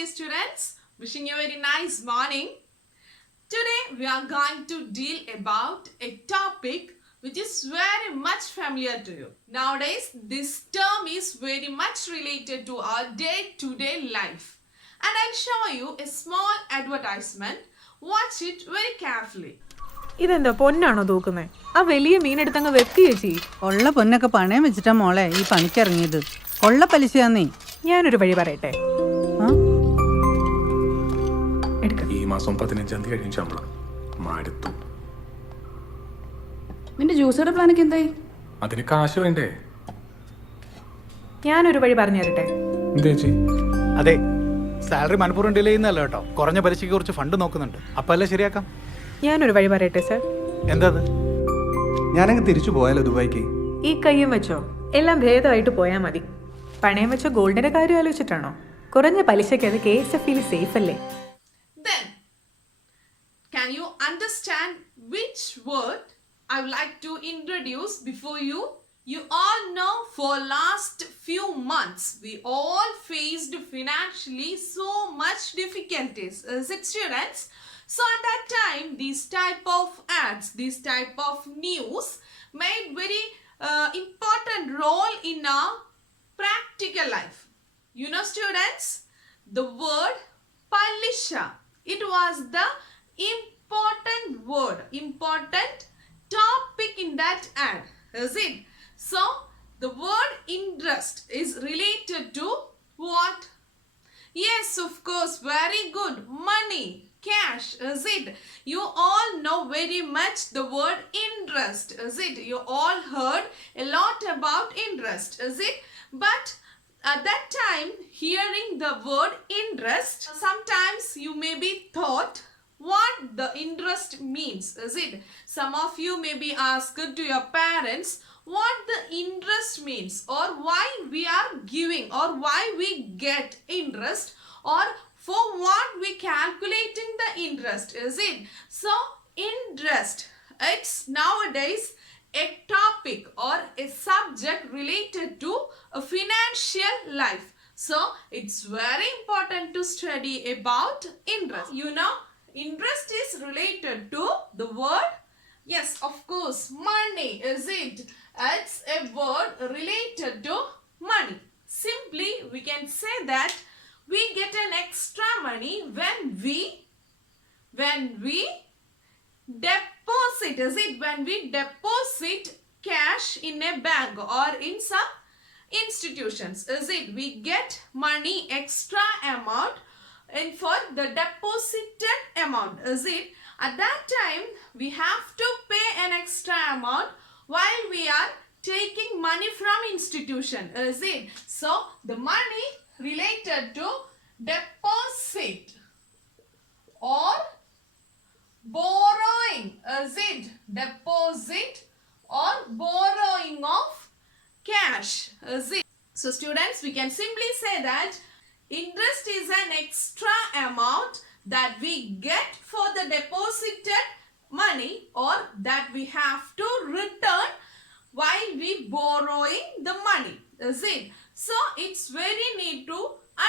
dear students? Wishing you a very nice morning. Today we are going to deal about a topic which is very much familiar to you. Nowadays this term is very much related to our day-to-day life. And I'll show you a small advertisement. Watch it very carefully. ഇതെന്താ പൊന്നാണോ തൂക്കുന്നേ? ആ വലിയ മീനെടുത്തങ്ങ് വെട്ടി ചേച്ചി. ഉള്ള പൊന്നൊക്കെ പണയം വെച്ചിട്ടാ മോളെ ഈ പണിക്കിറങ്ങിയത്. കൊള്ള പലിശയാന്നേ. ഞാനൊരു വഴി പറയട്ടെ. ഈ മാസം 15-ാം തീയതി കഴിഞ്ഞ ശമ്പളം മാടുത്തു. നിന്റെ ജ്യൂസയുടെ പ്ലാനൊക്കെ എന്തായി? അതിന് കാശ് വേണ്ടേ? ഞാനൊരു വഴി പറഞ്ഞു തരട്ടെ. എന്തേച്ചി? അതെ, സാലറി മനഃപൂർവ്വം ഡിലേ ചെയ്യുന്നല്ല കേട്ടോ. കുറഞ്ഞ പലിശയ്ക്ക് കുറച്ച് ഫണ്ട് നോക്കുന്നുണ്ട്. അപ്പം അല്ലേ ശരിയാക്കാം. ഞാനൊരു വഴി പറയട്ടെ സർ. എന്താ ഞാനങ്ങ് തിരിച്ചു പോയാലോ ദുബായിക്ക്? ഈ കയ്യും വെച്ചോ, എല്ലാം ഭേദമായിട്ട് പോയാൽ മതി. പണയം വെച്ച ഗോൾഡിന്റെ കാര്യം ആലോചിച്ചിട്ടാണോ? കുറഞ്ഞ പലിശയ്ക്ക് അത് KSFയിൽ സേഫ് അല്ലേ? Then, can you understand which word I would like to introduce before you? You all know for last few months we all faced financially so much difficulties. Is it, students? So at that time these type of ads, this type of news made very important role in our practical life. You know, students, the word palisha, it was the important word, important topic in that ad, is it? So the word interest is related to what? Yes, of course, very good. Money, cash, is it? You all know very much the word interest, is it? You all heard a lot about interest, is it? But at that time, hearing the word interest, sometimes you may be thought what the interest means, is it? Some of you may be asked to your parents what the interest means, or why we are giving, or why we get interest, or for what we calculating the interest, is it? So interest, it's nowadays a topic or a subject related to a financial life. So it's very important to study about interest. You know, interest is related to the word, yes, of course, money, is it? It's a word related to money. Simply we can say that we get an extra money when we deposit, is it? When we deposit cash in a bank or in some institutions, is it? We get money extra amount and for the deposited amount, is it? At that time we have to pay an extra amount while we are taking money from institution, is it? So the money related to deposit or borrowing, is it? Deposit or borrowing of cash, is it? So students, we can simply say that interest is an extra amount that we get for the deposited money or that we have to return while we borrowing the money, is it? So it's very need to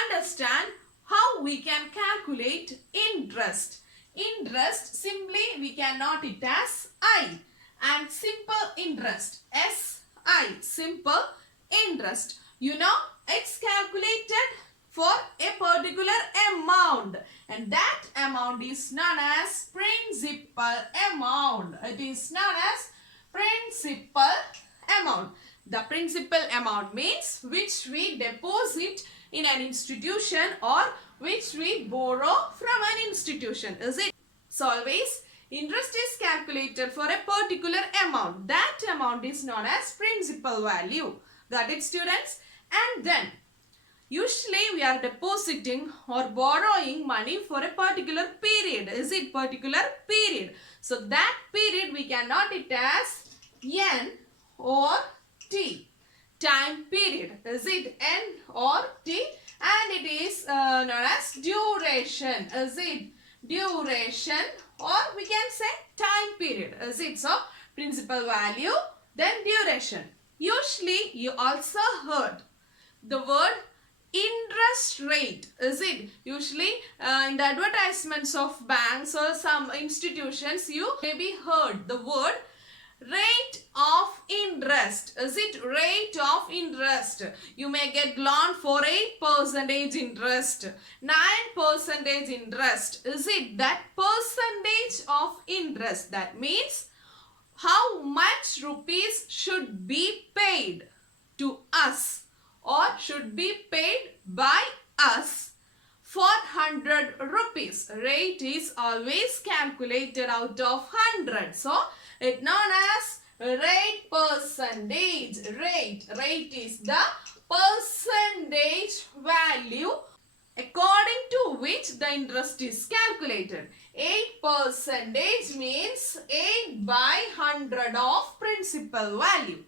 understand how we can calculate interest. Interest, simply we can note it as I, and simple interest, SI, simple interest. You know, it's calculated for a particular amount, and that amount is known as principal amount. It is known as principal amount. The principal amount means which we deposit in an institution or which we borrow from an institution, is it? So always interest is calculated for a particular amount. That amount is known as principal value. Got it, students? And then usually we are depositing or borrowing money for a particular period, is it? Particular period. So that period we can note it as N or T, time period, is it? N or T, and it is known as duration, is it? Duration, or we can say time period, is it? So principal value, then duration. Usually you also heard the word interest rate, is it? Usually in the advertisements of banks or some institutions, you maybe heard the word rate of interest. Is it rate of interest? You may get loan for 8% interest, 9% interest. Is it that percentage of interest? That means how much rupees should be paid to us or should be paid by us for 100 rupees. Rate is always calculated out of 100. So it known as rate percentage. Rate is the percentage value according to which the interest is calculated. 8% means 8 by 100 of principal value.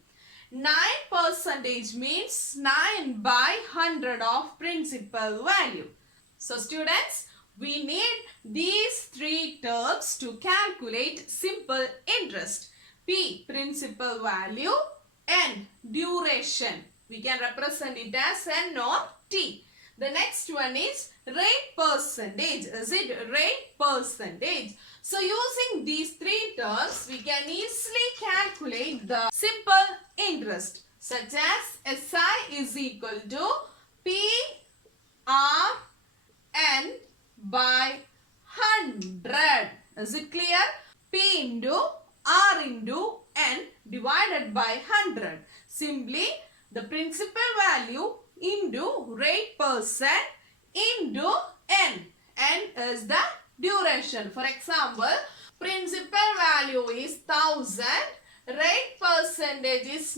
9% means 9 by 100 of principal value. So students, we need these three terms to calculate simple interest. P, principal value. N, duration. We can represent it as N or T. The next one is rate percentage. Is it rate percentage? So using these three terms, we can easily calculate the simple interest, such as SI is equal to P R N by 100. Is it clear? P into R into N divided by 100. Simply the principal value into rate percent into N. N is the duration. For example, principal value is 1000, rate percentage is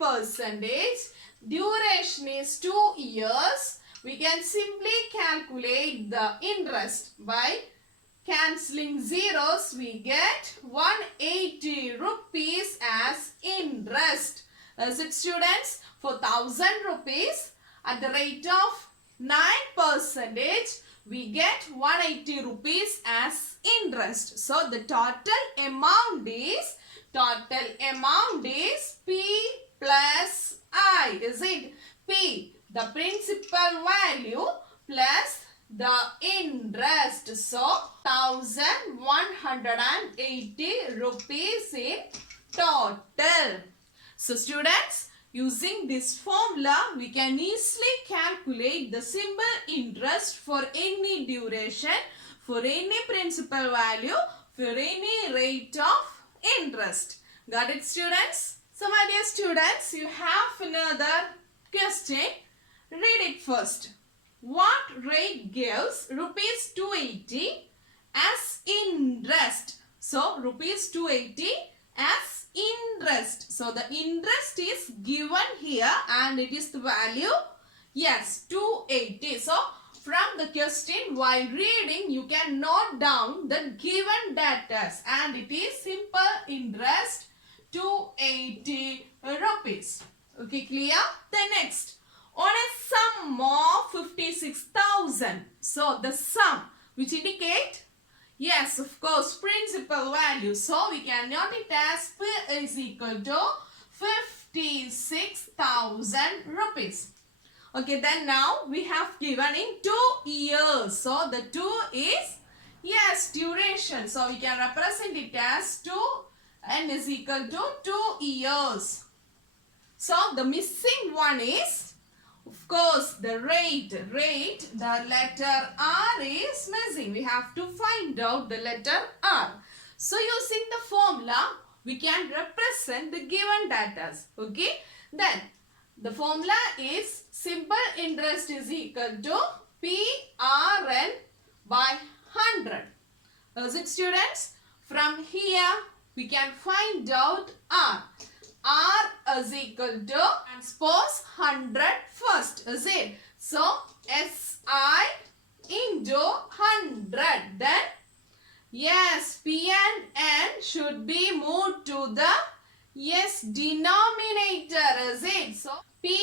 9%, duration is 2 years. We can simply calculate the interest by cancelling zeros. We get 180 rupees as interest. Is it students? For 1000 rupees at the rate of 9%, we get 180 rupees as interest. So the total amount is P plus I. Is it? P, the principal value, plus the interest. So 1180 rupees in total. So students, using this formula, we can easily calculate the simple interest for any duration, for any principal value, for any rate of interest. Got it, students? So my dear students, you have another question. Read it first. What rate gives rupees 280 as interest? So rupees 280 as interest. So the interest is given here and it is the value, yes, 280. So from the question, while reading, you can note down the given data and it is simple interest 280 rupees. Okay, clear? Then next, on a sum of 56,000. So the sum which indicate, yes, of course, principal value. So we can note it as P is equal to 56,000 rupees. Okay, then now we have given in 2 years. So the 2 is, yes, duration. So we can represent it as 2 and is equal to 2 years. So the missing one is, of course, the rate. The letter R is missing. We have to find out the letter R. So using the formula, we can represent the given data. Okay. Then the formula is simple interest is equal to PRN by 100. Is it, students? From here, we can find out R. R is equal to, transpose 100 first, is it? So, SI into 100. Then, yes, P and N should be moved to the, yes, denominator, is it? So, P,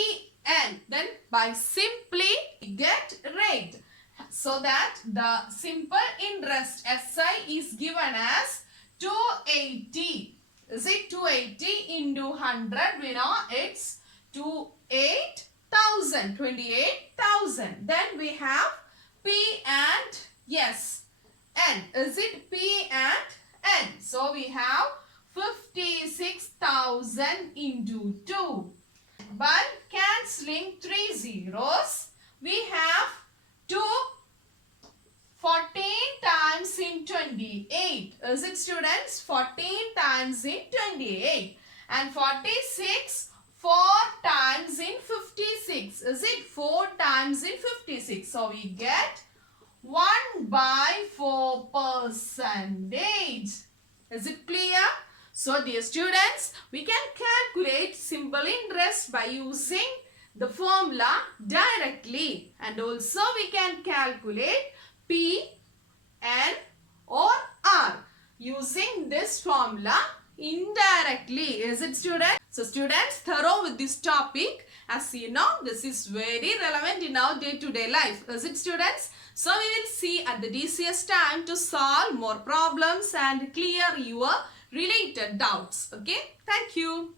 N. Then, by simply get rate. So that the simple interest SI is given as 280. Is it 280 into 100? We know it's 28,000. 28,000. 28,000. Then we have P and yes, N. Is it P and N? So we have 56,000 into 2. By cancelling 3 zeros, we have 2 14 times in 28. Is it, students? 14 times in 28. And 46, 4 times in 56. Is it 4 times in 56? So we get 1/4 percentage. Is it clear? So dear students, we can calculate simple interest by using the formula directly, and also we can calculate P, N or R using this formula indirectly. Is it, students? So students, thorough with this topic. As you know, this is very relevant in our day-to-day life. Is it, students? So we will see at the DCS time to solve more problems and clear your related doubts. Okay, thank you.